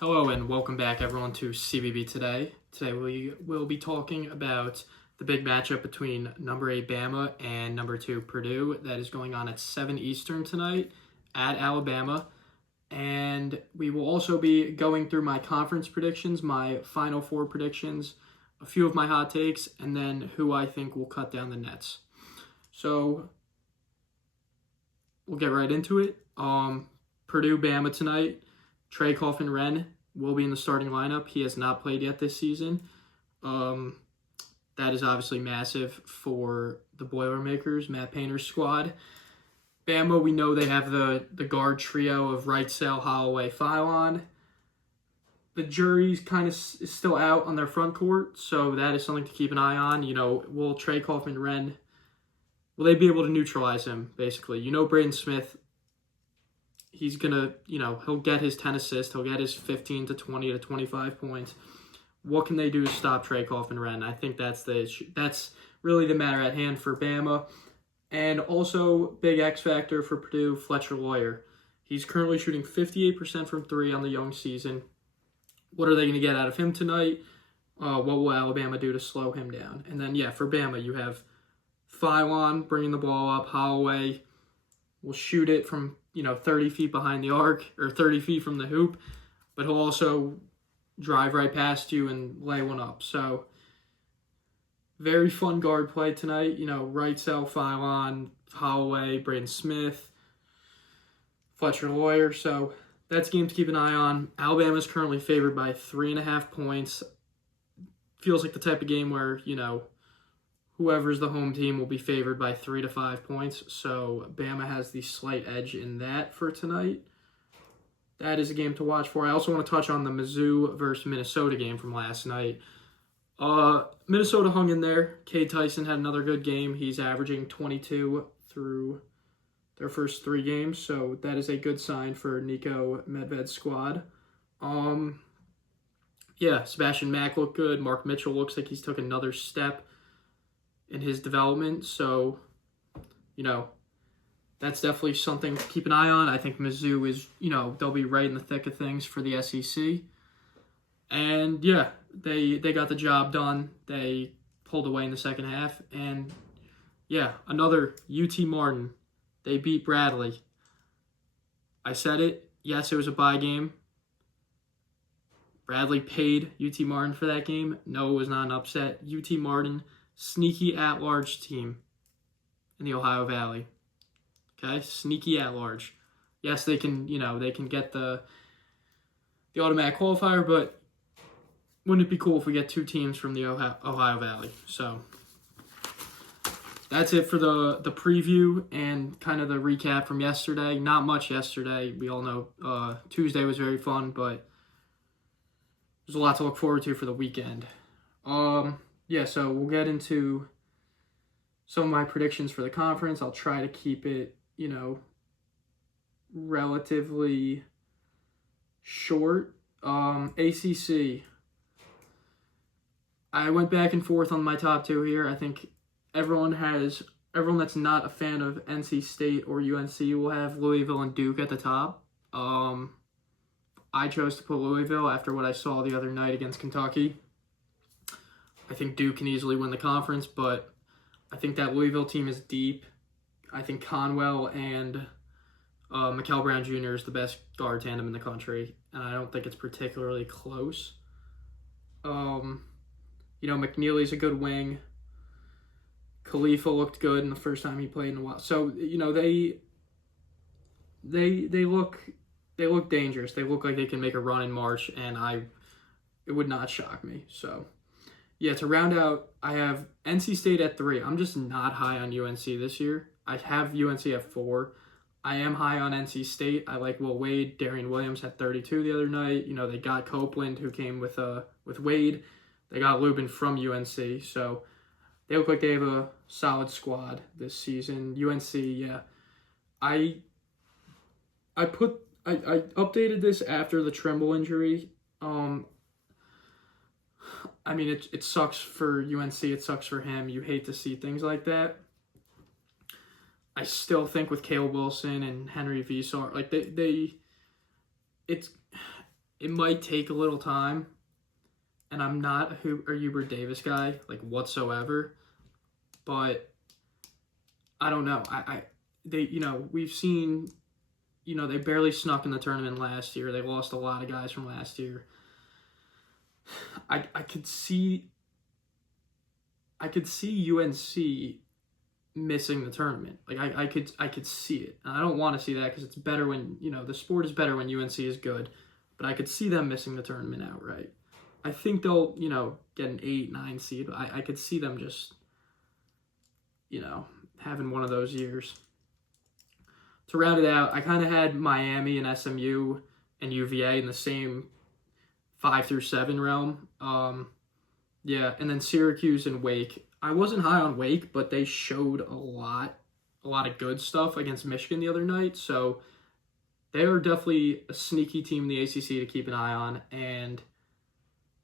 Hello and welcome back everyone to CBB Today. Today we will be talking about the big matchup between number 8 Bama and number 2 Purdue that is going on at 7 Eastern tonight at Alabama. And we will also be going through my conference predictions, my Final Four predictions, a few of my hot takes, and then who I think will cut down the nets. So we'll get right into it. Purdue Bama tonight. Trey Coffin-Wren will be in the starting lineup. He has not played yet this season. That is obviously massive for the Boilermakers, Matt Painter's squad. Bama, we know they have the guard trio of Wrightsell, Holloway, Philon. The jury's kind of is still out on their front court, so that is something to keep an eye on. Will Trey Coffin-Wren, will they be able to neutralize him, basically? Braden Smith, he's going to, he'll get his 10 assists. He'll get his 15 to 20 to 25 points. What can they do to stop Trey Coffin-Wren? I think that's the issue. That's really the matter at hand for Bama. And also, big X factor for Purdue, Fletcher Loyer. He's currently shooting 58% from three on the young season. What are they going to get out of him tonight? What will Alabama do to slow him down? And then, for Bama, you have Philon bringing the ball up. Holloway will shoot it from 30 feet behind the arc or 30 feet from the hoop, but he'll also drive right past you and lay one up. So very fun guard play tonight. Wrightsell, Philon, Holloway, Braden Smith, Fletcher Loyer. So that's a game to keep an eye on. Alabama's currently favored by 3.5 points. Feels like the type of game where, whoever's the home team will be favored by 3 to 5 points. So Bama has the slight edge in that for tonight. That is a game to watch for. I also want to touch on the Mizzou versus Minnesota game from last night. Minnesota hung in there. Cade Tyson had another good game. He's averaging 22 through their first 3 games. So that is a good sign for Nico Medved's squad. Sebastian Mack looked good. Mark Mitchell looks like he's took another step in his development. So, that's definitely something to keep an eye on. I think Mizzou is, they'll be right in the thick of things for the SEC. And, they got the job done. They pulled away in the second half. And, another UT Martin. They beat Bradley. I said it. Yes, it was a bye game. Bradley paid UT Martin for that game. No, it was not an upset. UT Martin, sneaky at-large team in the Ohio Valley. Okay, sneaky at-large. Yes, they can, they can get the automatic qualifier, but wouldn't it be cool if we get 2 teams from the Ohio Valley? So that's it for the preview and kind of the recap from yesterday. Not much yesterday. We all know Tuesday was very fun, but there's a lot to look forward to for the weekend. So we'll get into some of my predictions for the conference. I'll try to keep it, relatively short. ACC. I went back and forth on my top 2 here. I think everyone that's not a fan of NC State or UNC will have Louisville and Duke at the top. I chose to put Louisville after what I saw the other night against Kentucky. I think Duke can easily win the conference, but I think that Louisville team is deep. I think Conwell and Mikel Brown Jr. is the best guard tandem in the country, and I don't think it's particularly close. McNeely's a good wing. Khalifa looked good in the first time he played in a while. So, they look dangerous. They look like they can make a run in March, and it would not shock me. So, to round out, I have NC State at 3. I'm just not high on UNC this year. I have UNC at 4. I am high on NC State. I like Will Wade. Darian Williams had 32 the other night. They got Copeland, who came with Wade. They got Lubin from UNC. So they look like they have a solid squad this season. UNC, I updated this after the Trimble injury. It sucks for UNC. It sucks for him. You hate to see things like that. I still think with Caleb Wilson and Henry Visar, it might take a little time, and I'm not a Hubert Davis guy, like, whatsoever, but I don't know. They, we've seen, they barely snuck in the tournament last year. They lost a lot of guys from last year. I could see UNC missing the tournament. Like, I could see it. And I don't want to see that because it's better when, the sport is better when UNC is good. But I could see them missing the tournament outright. I think they'll, get an 8-9 seed. But I could see them just, having one of those years. To round it out, I kind of had Miami and SMU and UVA in the same 5 through 7 realm. Yeah, and then Syracuse and Wake. I wasn't high on Wake, but they showed a lot of good stuff against Michigan the other night. So they are definitely a sneaky team in the ACC to keep an eye on. And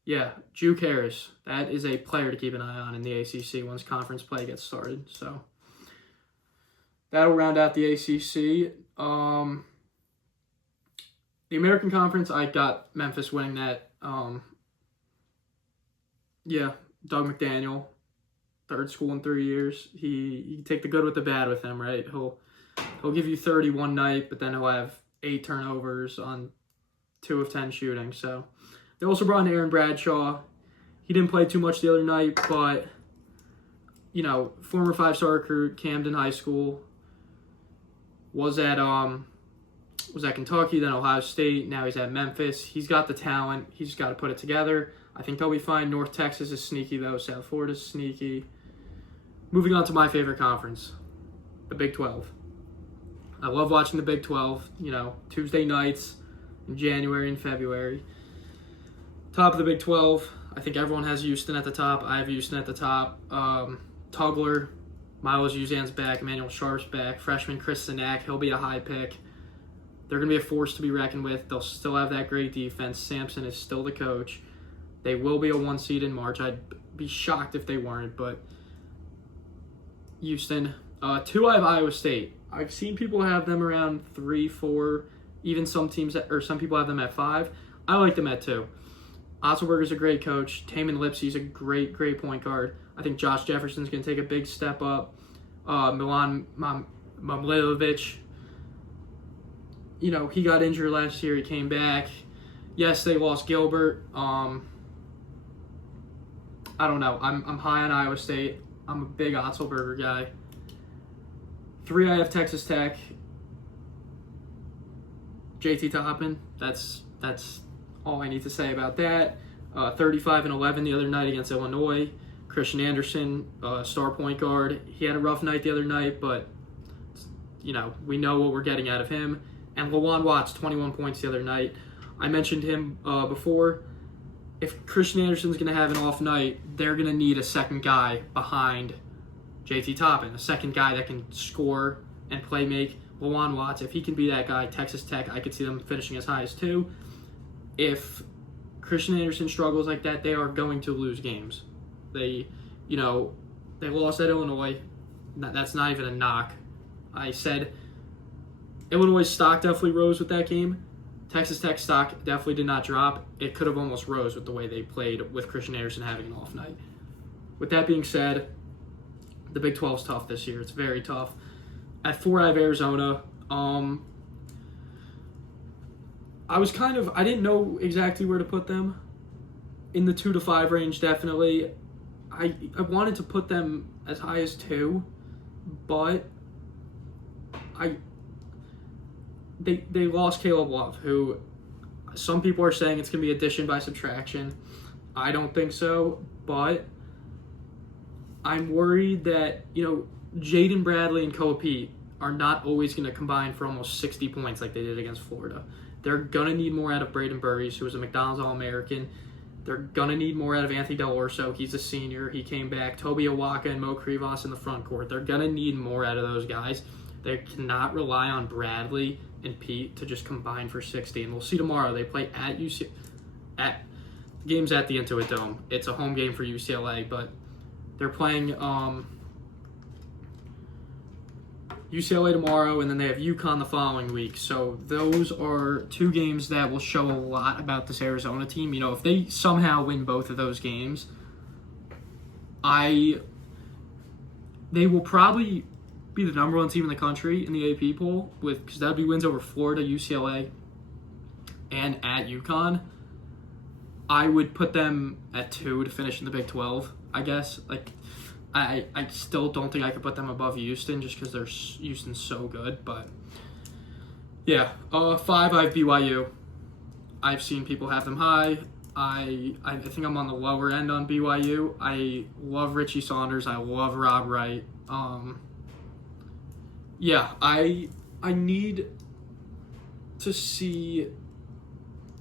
yeah, Juke Harris, that is a player to keep an eye on in the ACC once conference play gets started. So that'll round out the ACC. The American Conference, I got Memphis winning that. Yeah, Doug McDaniel, third school in 3 years. You take the good with the bad with him, right? He'll give you 30 one night, but then he'll have 8 turnovers on 2 of 10 shooting. So they also brought in Aaron Bradshaw. He didn't play too much the other night, but former 5-star recruit, Camden High School, was at Kentucky, then Ohio State. Now he's at Memphis. He's got the talent. He's got to put it together. I think they'll be fine. North Texas is sneaky, though. South Florida is sneaky. Moving on to my favorite conference, the Big 12. I love watching the Big 12, Tuesday nights in January and February. Top of the Big 12, I think everyone has Houston at the top. I have Houston at the top. Tugler, Miles Uzan's back. Emmanuel Sharp's back. Freshman Chris Sinak, he'll be a high pick. They're going to be a force to be reckoned with. They'll still have that great defense. Sampson is still the coach. They will be a 1 seed in March. I'd be shocked if they weren't, but Houston. 2, I have Iowa State. I've seen people have them around 3, 4, even some people have them at 5. I like them at 2. Otzelberger's a great coach. Taman Lipsey's a great point guard. I think Josh Jefferson's going to take a big step up. Milan Mamlilovic, he got injured last year. He came back. Yes, they lost Gilbert. I don't know. I'm high on Iowa State. I'm a big Otzelberger guy. 3, I have Texas Tech. JT Toppin. That's all I need to say about that. 35-11 the other night against Illinois. Christian Anderson, star point guard. He had a rough night the other night, but we know what we're getting out of him. And Lawan Watts, 21 points the other night. I mentioned him before. If Christian Anderson's going to have an off night, they're going to need a second guy behind JT Toppin, a second guy that can score and play make. Lawan Watts, if he can be that guy, Texas Tech, I could see them finishing as high as 2. If Christian Anderson struggles like that, they are going to lose games. They lost at Illinois. That's not even a knock. I said Illinois' stock definitely rose with that game. Texas Tech stock definitely did not drop. It could have almost rose with the way they played with Christian Anderson having an off night. With that being said, the Big 12 is tough this year. It's very tough. At 4, I have Arizona. I didn't know exactly where to put them. In the 2 to 5 range, definitely. I wanted to put them as high as 2, but they lost Caleb Love, who some people are saying it's going to be addition by subtraction. I don't think so, but I'm worried that, Jaden Bradley and Koa Pete are not always going to combine for almost 60 points like they did against Florida. They're going to need more out of Braden Burries, who was a McDonald's All-American. They're going to need more out of Anthony Del Orso. He's a senior. He came back. Toby Awaka and Mo Krivas in the front court. They're going to need more out of those guys. They cannot rely on Bradley and Pete to just combine for 60. And we'll see tomorrow. They play at UCLA. Game's at the Intuit Dome. It's a home game for UCLA, but they're playing UCLA tomorrow, and then they have UConn the following week. So those are 2 games that will show a lot about this Arizona team. You know, if they somehow win both of those games, they will probably be the number 1 team in the country in the AP poll, because that would be wins over Florida, UCLA, and at UConn. I would put them at 2 to finish in the Big 12, I guess. Like, I still don't think I could put them above Houston just because Houston's so good. But, yeah, 5, I have BYU. I've seen people have them high. I think I'm on the lower end on BYU. I love Richie Saunders. I love Rob Wright. Yeah, I need to see...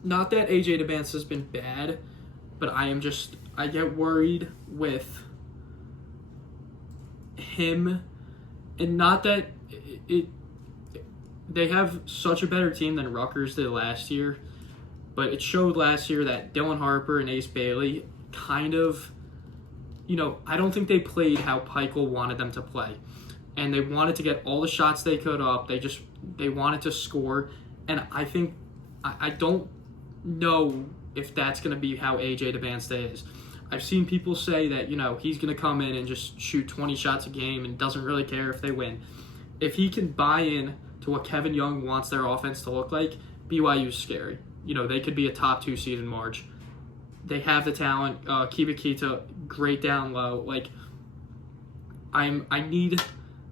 Not that AJ DeBance has been bad, but I get worried with him, and not that they have such a better team than Rutgers did last year, but it showed last year that Dylan Harper and Ace Bailey kind of, you know, I don't think they played how Pikiell wanted them to play, and they wanted to get all the shots they could up. They wanted to score, and I think I don't know if that's going to be how AJ DeBance is. I've seen people say that, you know, he's going to come in and just shoot 20 shots a game and doesn't really care if they win. If he can buy in to what Kevin Young wants their offense to look like, BYU's scary. You know, they could be a top 2 seed in March. They have the talent. Kiba Kita, great down low. Like, I need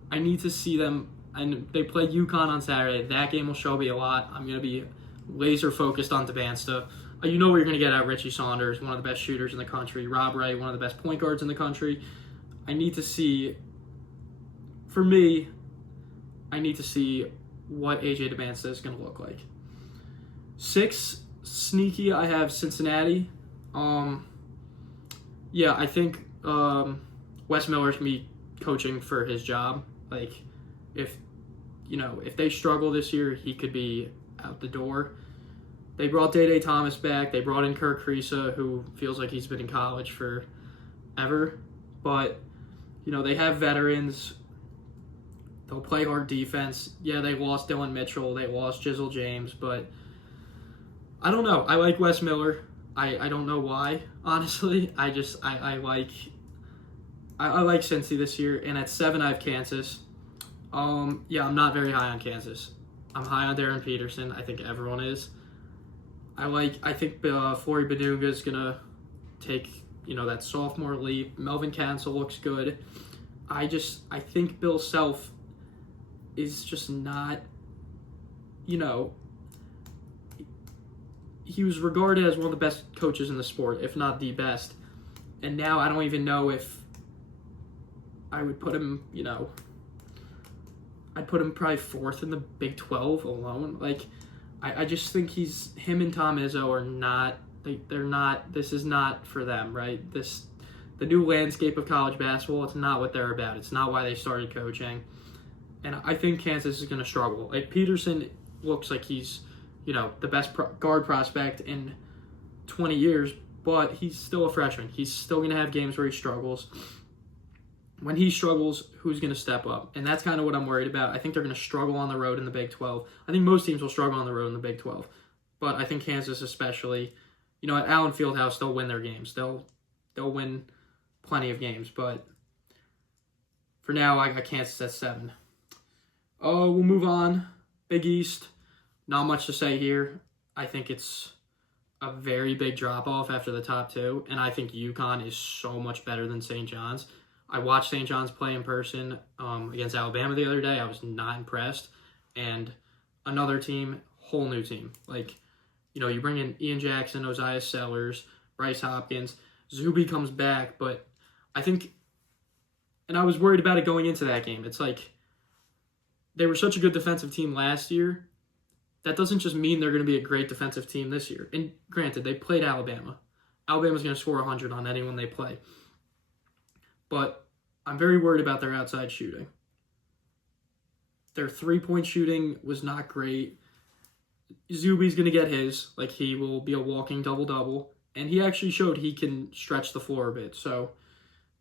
to see them. And they play UConn on Saturday. That game will show me a lot. I'm going to be laser focused on DeBansta. You know what you're going to get out of Richie Saunders, one of the best shooters in the country. Rob Wright, one of the best point guards in the country. I need to see what AJ DeBansta is going to look like. 6, sneaky, I have Cincinnati. Yeah, I think Wes Miller can be coaching for his job. Like, if they struggle this year, he could be out the door. They brought Day Thomas back. They brought in Kirk Kriisa, who feels like he's been in college forever. But, you know, they have veterans. They'll play hard defense. Yeah, they lost Dylan Mitchell. They lost Jizzle James. But I don't know. I like Wes Miller. I don't know why, honestly. I like Cincy this year. And at 7, I have Kansas. Yeah, I'm not very high on Kansas. I'm high on Darren Peterson. I think everyone is. I think Flory Badunga is going to take, you know, that sophomore leap. Melvin Cancel looks good. I think Bill Self is just not, you know, he was regarded as one of the best coaches in the sport, if not the best. And now I don't even know if I would put him, you know, I'd put him probably 4th in the Big 12 alone. Like, I just think him and Tom Izzo are not, they're not, this is not for them, right? The new landscape of college basketball, it's not what they're about. It's not why they started coaching. And I think Kansas is going to struggle. Like, Peterson looks like he's, you know, the best guard prospect in 20 years, but he's still a freshman. He's still going to have games where he struggles. When he struggles, who's going to step up? And that's kind of what I'm worried about. I think they're going to struggle on the road in the Big 12. I think most teams will struggle on the road in the Big 12. But I think Kansas especially, you know, at Allen Fieldhouse, they'll win their games. They'll win plenty of games. But for now, I got Kansas at 7. We'll move on. Big East. Not much to say here. I think it's a very big drop-off after the top 2. And I think UConn is so much better than St. John's. I watched St. John's play in person against Alabama the other day. I was not impressed. And another team, whole new team. Like, you know, you bring in Ian Jackson, Osiah Sellers, Bryce Hopkins. Zuby comes back, but I think, and I was worried about it going into that game. It's like, they were such a good defensive team last year. That doesn't just mean they're going to be a great defensive team this year. And granted, they played Alabama. Alabama's going to score 100 on anyone they play. But I'm very worried about their outside shooting. Their 3-point shooting was not great. Zuby's going to get his. Like, he will be a walking double-double. And he actually showed he can stretch the floor a bit. So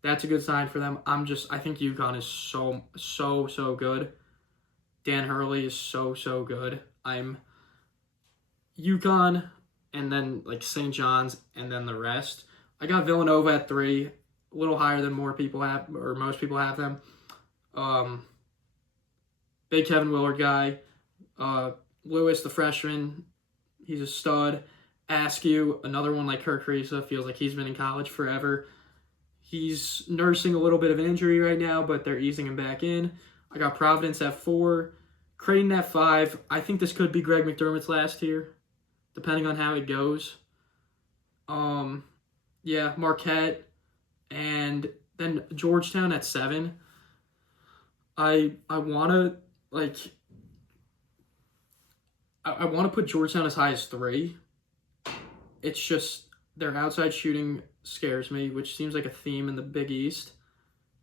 that's a good sign for them. I think UConn is so good. Dan Hurley is so, so good. I'm UConn, and then like St. John's, and then the rest. I got Villanova at 3, a little higher than more people have, or most people have them. Big Kevin Willard guy. Lewis, the freshman, he's a stud. Askew, another one like Kirk Risa, feels like he's been in college forever. He's nursing a little bit of an injury right now, but they're easing him back in. I got Providence at 4. Creighton at 5. I think this could be Greg McDermott's last year, depending on how it goes. Yeah, Marquette, and then Georgetown at 7. I want to I want to put Georgetown as high as 3. It's just their outside shooting scares me, which seems like a theme in the Big East.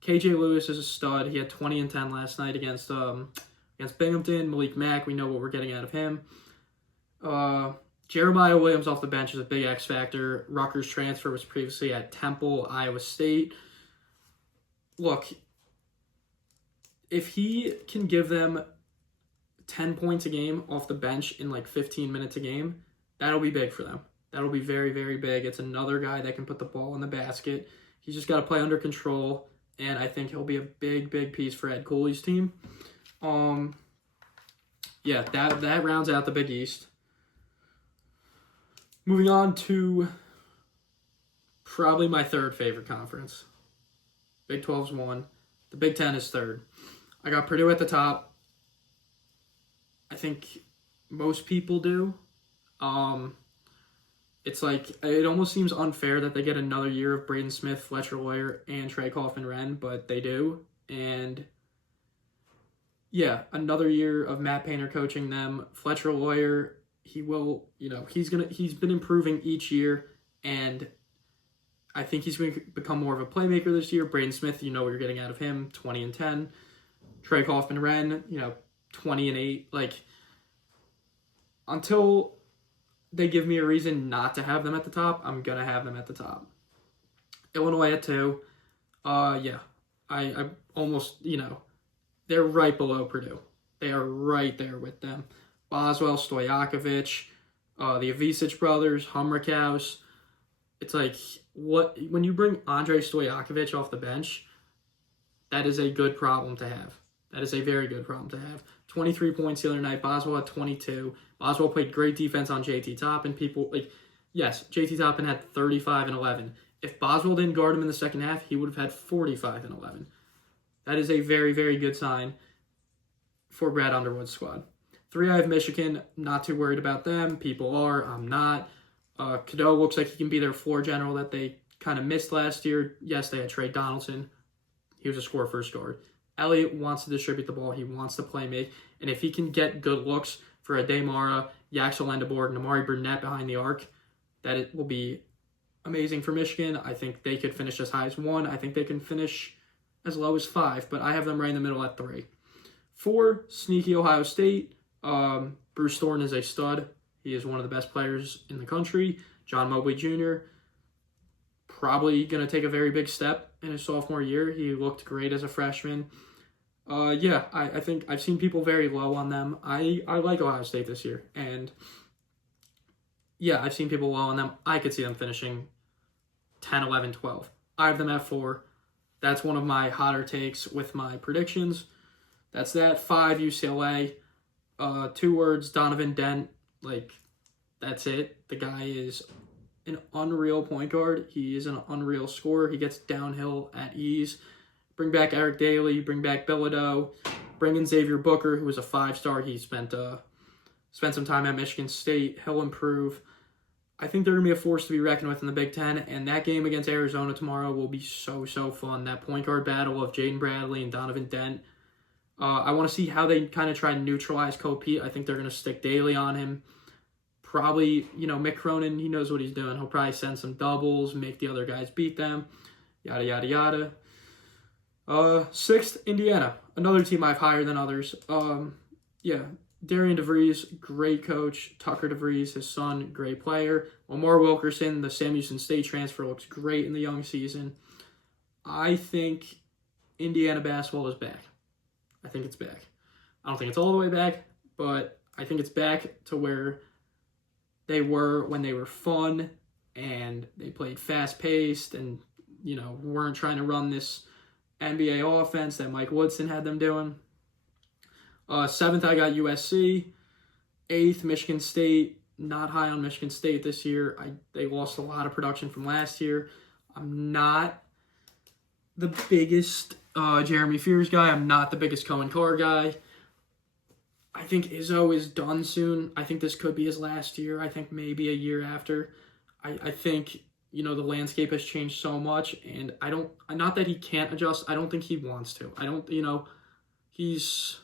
KJ Lewis is a stud. He had 20 and 10 last night against Binghamton. Malik Mack, we know what we're getting out of him. Jeremiah Williams off the bench is a big X factor. Rutgers transfer was previously at Temple, Iowa State. Look, if he can give them 10 points a game off the bench in like 15 minutes a game, that'll be big for them. That'll be very, very big. It's another guy that can put the ball in the basket. He's just got to play under control, and I think he'll be a big, big piece for Ed Cooley's team. Yeah, that rounds out the Big East. Moving on to probably my third favorite conference. Big 12's 1. The Big 10 is 3rd. I got Purdue at the top. I think most people do. It's like, it almost seems unfair that they get another year of Braden Smith, Fletcher Loyer, and Trey Kaufman-Renn, but they do. And yeah, another year of Matt Painter coaching them. Fletcher Loyer, he will, he's been improving each year, and I think he's going to become more of a playmaker this year. Braden Smith, what you're getting out of him, 20 and 10. Trey Kaufman-Renn, 20 and 8. Like, until they give me a reason not to have them at the top, I'm going to have them at the top. Illinois at 2. Yeah, I almost, they're right below Purdue. They are right there with them. Boswell, Stojakovic, the Avicic brothers, Humrakaus. It's like, when you bring Andre Stojakovic off the bench, that is a good problem to have. That is a very good problem to have. 23 points the other night. Boswell had 22. Boswell played great defense on JT Toppin. Yes, JT Toppin had 35 and 11. If Boswell didn't guard him in the second half, he would have had 45 and 11. That is a very, very good sign for Brad Underwood's squad. 3, I have Michigan. Not too worried about them. People are. I'm not. Cadeau looks like he can be their floor general that they kind of missed last year. Yes, they had Trey Donaldson. He was a scorer first guard. Elliott wants to distribute the ball. He wants to play make. And if he can get good looks for Ade Mara, Yaxel Lendeborg, and Amari Burnett behind the arc, that it will be amazing for Michigan. I think they could finish as high as 1. I think they can finish as low as 5, but I have them right in the middle at 3. 4, sneaky Ohio State. Bruce Thornton is a stud. He is one of the best players in the country. John Mobley Jr., probably going to take a very big step in his sophomore year. He looked great as a freshman. Yeah, I think I've seen people very low on them. I like Ohio State this year. And yeah, I've seen people low on them. I could see them finishing 10, 11, 12. I have them at 4. That's one of my hotter takes with my predictions. That's that. 5, UCLA. 2 words, Donovan Dent. That's it. The guy is an unreal point guard. He is an unreal scorer. He gets downhill at ease. Bring back Eric Daly. Bring back Bilodeau. Bring in Xavier Booker, who was a 5-star. He spent some time at Michigan State. He'll improve. I think they're going to be a force to be reckoned with in the Big Ten, and that game against Arizona tomorrow will be so, so fun. That point guard battle of Jaden Bradley and Donovan Dent. I want to see how they kind of try to neutralize Coach Pete. I think they're going to stick Daly on him. Probably, Mick Cronin, he knows what he's doing. He'll probably send some doubles, make the other guys beat them, yada, yada, yada. 6th, Indiana. Another team I've higher than others. Yeah, Darian DeVries, great coach. Tucker DeVries, his son, great player. Lamar Wilkerson, the Sam Houston State transfer, looks great in the young season. I think Indiana basketball is back. I think it's back. I don't think it's all the way back, but I think it's back to where they were when they were fun and they played fast-paced and, weren't trying to run this NBA offense that Mike Woodson had them doing. 7th, I got USC. 8th, Michigan State. Not high on Michigan State this year. They lost a lot of production from last year. I'm not the biggest Jeremy Fears guy. I'm not the biggest Cohen Carr guy. I think Izzo is done soon. I think this could be his last year. I think maybe a year after. I think, the landscape has changed so much, and not that he can't adjust. I don't think he wants to. I don't, he's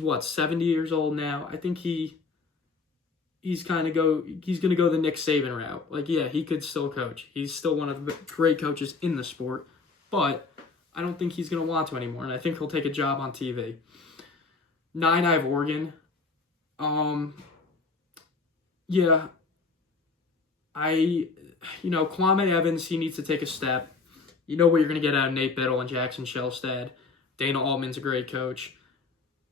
what, 70 years old now. I think he's going to go the Nick Saban route. Like, yeah, he could still coach. He's still one of the great coaches in the sport, but I don't think he's going to want to anymore, and I think he'll take a job on TV. 9, I have Oregon. Yeah, Kwame Evans, he needs to take a step. You know what you're going to get out of Nate Biddle and Jackson Shelstad. Dana Altman's a great coach.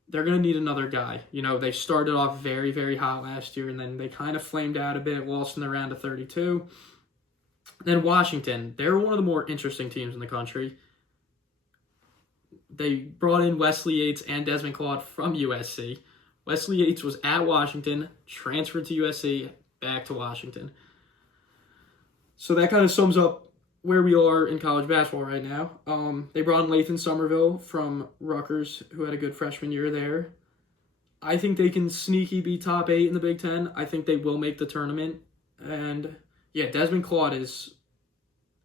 They're going to need another guy. They started off very, very hot last year, and then they kind of flamed out a bit, lost in the round of 32. Then Washington, they're one of the more interesting teams in the country. They brought in Wesley Yates and Desmond Claude from USC. Wesley Yates was at Washington, transferred to USC, back to Washington. So that kind of sums up where we are in college basketball right now. They brought in Lathan Somerville from Rutgers, who had a good freshman year there. I think they can sneaky be top 8 in the Big Ten. I think they will make the tournament. And, yeah, Desmond Claude is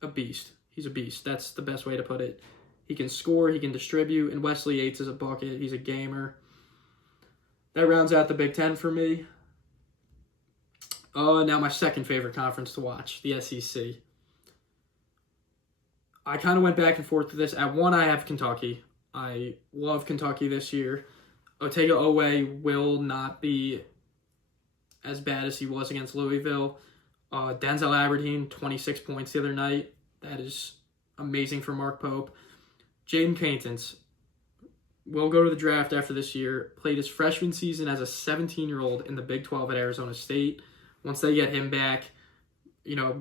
a beast. He's a beast. That's the best way to put it. He can score, he can distribute, and Wesley Yates is a bucket. He's a gamer. That rounds out the Big Ten for me. Now my second favorite conference to watch, the SEC. I kind of went back and forth with this. At 1, I have Kentucky. I love Kentucky this year. Otega Oweh will not be as bad as he was against Louisville. Denzel Aberdeen, 26 points the other night. That is amazing for Mark Pope. Jaden Cantons will go to the draft after this year. Played his freshman season as a 17-year-old in the Big 12 at Arizona State. Once they get him back,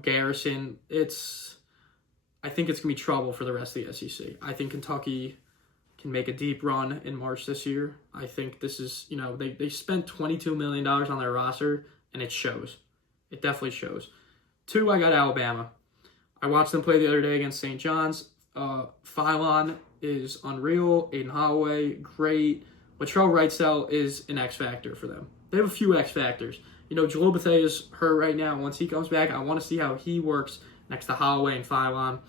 Garrison, I think it's going to be trouble for the rest of the SEC. I think Kentucky can make a deep run in March this year. I think this is, they spent $22 million on their roster, and it shows. It definitely shows. 2, I got Alabama. I watched them play the other day against St. John's. Philon is unreal. Aiden Holloway, great. Latrell Wrightsell is an X factor for them. They have a few X factors. Jalil Bethea is hurt right now. Once he comes back, I want to see how he works next to Holloway and Philon.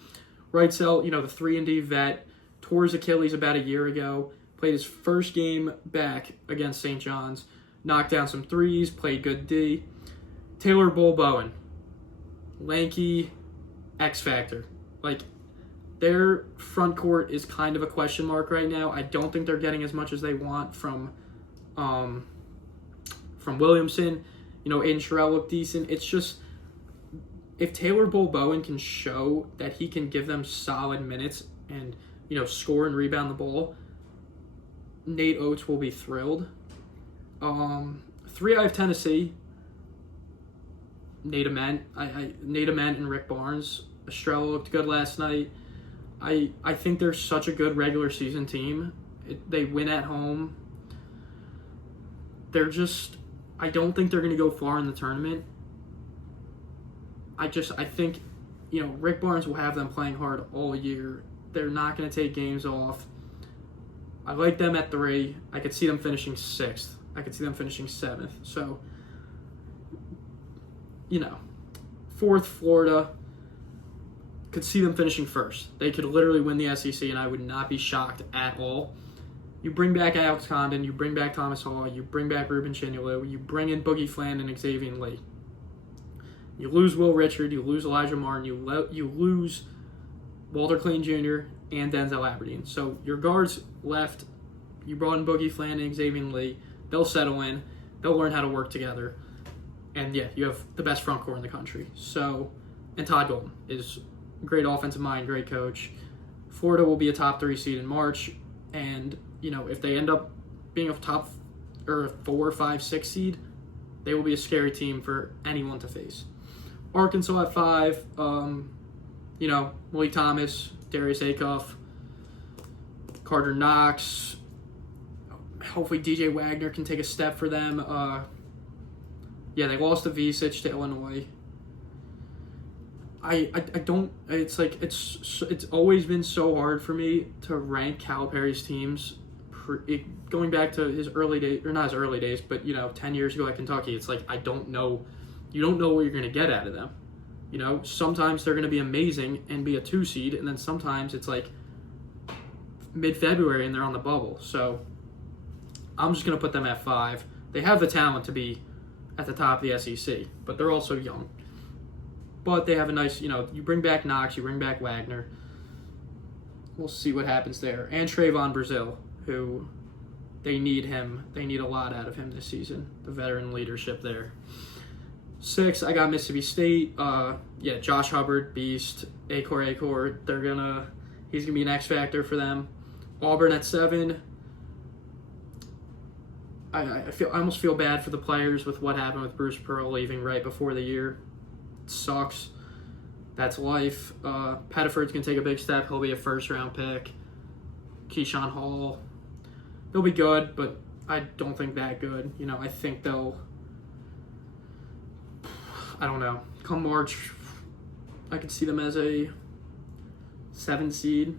Wrightsell, the 3-and-D vet, tore his Achilles about a year ago. Played his first game back against St. John's. Knocked down some threes, played good D. Taylor Bull-Bowen, lanky X factor. Their front court is kind of a question mark right now. I don't think they're getting as much as they want from Williamson. Aiden Sherrell looked decent. It's just, if Taylor Bull-Bowen can show that he can give them solid minutes and, score and rebound the ball, Nate Oates will be thrilled. 3, I have Tennessee. Nate Ament and Rick Barnes. Estrella looked good last night. I think they're such a good regular season team. They win at home. I don't think they're going to go far in the tournament. I think, Rick Barnes will have them playing hard all year. They're not going to take games off. I like them at 3. I could see them finishing 6th. I could see them finishing 7th. So, 4th, Florida. Could see them finishing 1st. They could literally win the SEC, and I would not be shocked at all. You bring back Alex Condon, you bring back Thomas Hall, you bring back Ruben Chinulu, you bring in Boogie Flan and Xavier Lee. You lose Will Richard, you lose Elijah Martin, you lose Walter Clayton Jr. and Denzel Aberdeen. So your guards left. You brought in Boogie Flan and Xavier Lee. They'll settle in. They'll learn how to work together. And yeah, you have the best front court in the country. So, and Todd Golden is great offensive mind, great coach. Florida will be a top 3 seed in March, and if they end up being a top or a 4, 5, 6 seed, they will be a scary team for anyone to face. Arkansas at 5, Malik Thomas, Darius Acuff, Carter Knox. Hopefully DJ Wagner can take a step for them. They lost to Vicic to Illinois. I don't. It's like it's always been so hard for me to rank Calipari's teams. Going back to his early days, or not his early days, but 10 years ago at Kentucky, it's like I don't know. You don't know what you're going to get out of them. Sometimes they're going to be amazing and be a 2 seed, and then sometimes it's like mid-February and they're on the bubble. So I'm just going to put them at 5. They have the talent to be at the top of the SEC, but they're also young. But they have a nice, you bring back Knox, you bring back Wagner. We'll see what happens there. And Trayvon Brazile, who they need him. They need a lot out of him this season, the veteran leadership there. 6, I got Mississippi State. Josh Hubbard, beast. Acor. He's gonna be an X factor for them. Auburn at 7. I almost feel bad for the players with what happened with Bruce Pearl leaving right before the year. It sucks. That's life. Pettiford's gonna take a big step. He'll be a first-round pick. Keyshawn Hall. They'll be good, but I don't think that good. I think they'll. I don't know. Come March, I could see them as a 7 seed,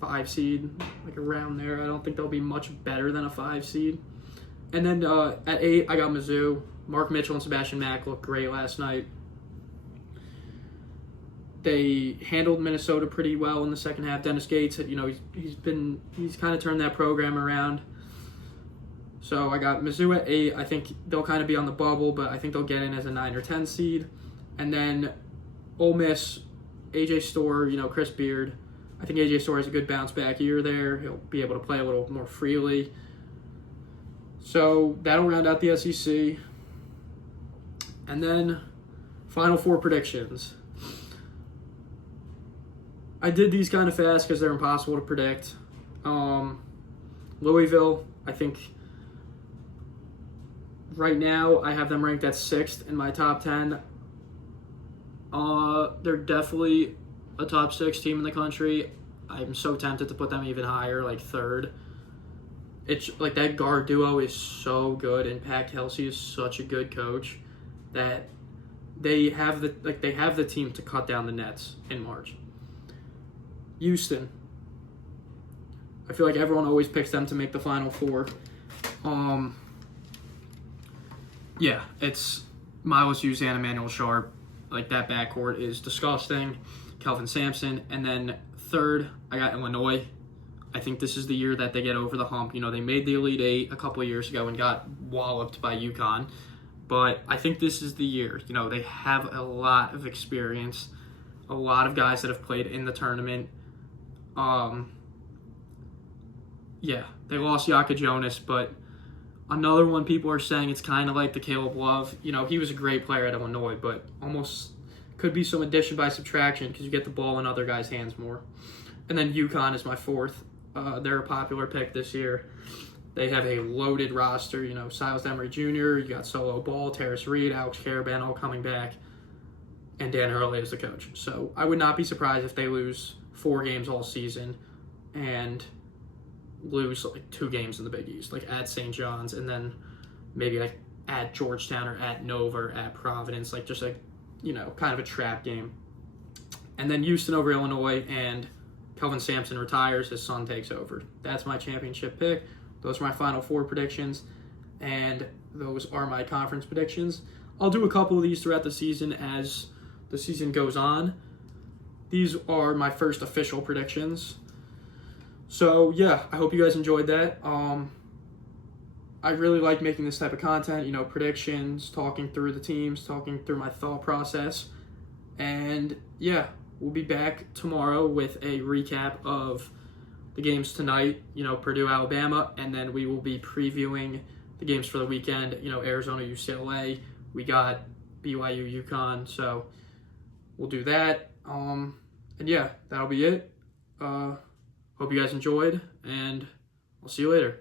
5 seed, like around there. I don't think they'll be much better than a 5 seed. And then at 8, I got Mizzou. Mark Mitchell and Sebastian Mack looked great last night. They handled Minnesota pretty well in the second half. Dennis Gates, he's kind of turned that program around. So I got Mizzou at 8. I think they'll kind of be on the bubble, but I think they'll get in as a 9 or 10 seed. And then Ole Miss, AJ Storr, Chris Beard. I think AJ Storr has a good bounce back year there. He'll be able to play a little more freely. So that'll round out the SEC. And then Final Four predictions. I did these kind of fast because they're impossible to predict. Louisville, I think right now I have them ranked at 6th in my top 10. They're definitely a top 6 team in the country. I'm so tempted to put them even higher, like 3rd. It's like that guard duo is so good, and Pat Kelsey is such a good coach that they have the team to cut down the nets in March. Houston. I feel like everyone always picks them to make the Final Four. It's Miles Hughes and Emmanuel Sharp. Like, that backcourt is disgusting. Kelvin Sampson. And then 3rd, I got Illinois. I think this is the year that they get over the hump. They made the Elite 8 a couple of years ago and got walloped by UConn. But I think this is the year. They have a lot of experience, a lot of guys that have played in the tournament. They lost Yaka Jonas, but another one people are saying it's kind of like the Caleb Love. He was a great player at Illinois, but almost could be some addition by subtraction because you get the ball in other guys' hands more. And then UConn is my 4th. They're a popular pick this year. They have a loaded roster. Silas Emery Jr., you got Solo Ball, Terrace Reed, Alex Caravan all coming back, and Dan Hurley is the coach. So I would not be surprised if they lose 4 games all season and lose like 2 games in the Big East, like at St. John's, and then maybe like at Georgetown or at Nova or at Providence, like just kind of a trap game. And then Houston over Illinois, and Kelvin Sampson retires, his son takes over. That's my championship pick. Those are my Final Four predictions, and those are my conference predictions. I'll do a couple of these throughout the season as the season goes on. These are my first official predictions. So, I hope you guys enjoyed that. I really like making this type of content, predictions, talking through the teams, talking through my thought process. And, we'll be back tomorrow with a recap of the games tonight, Purdue, Alabama, and then we will be previewing the games for the weekend, Arizona, UCLA. We got BYU, UConn, so we'll do that. And that'll be it. Hope you guys enjoyed, and I'll see you later.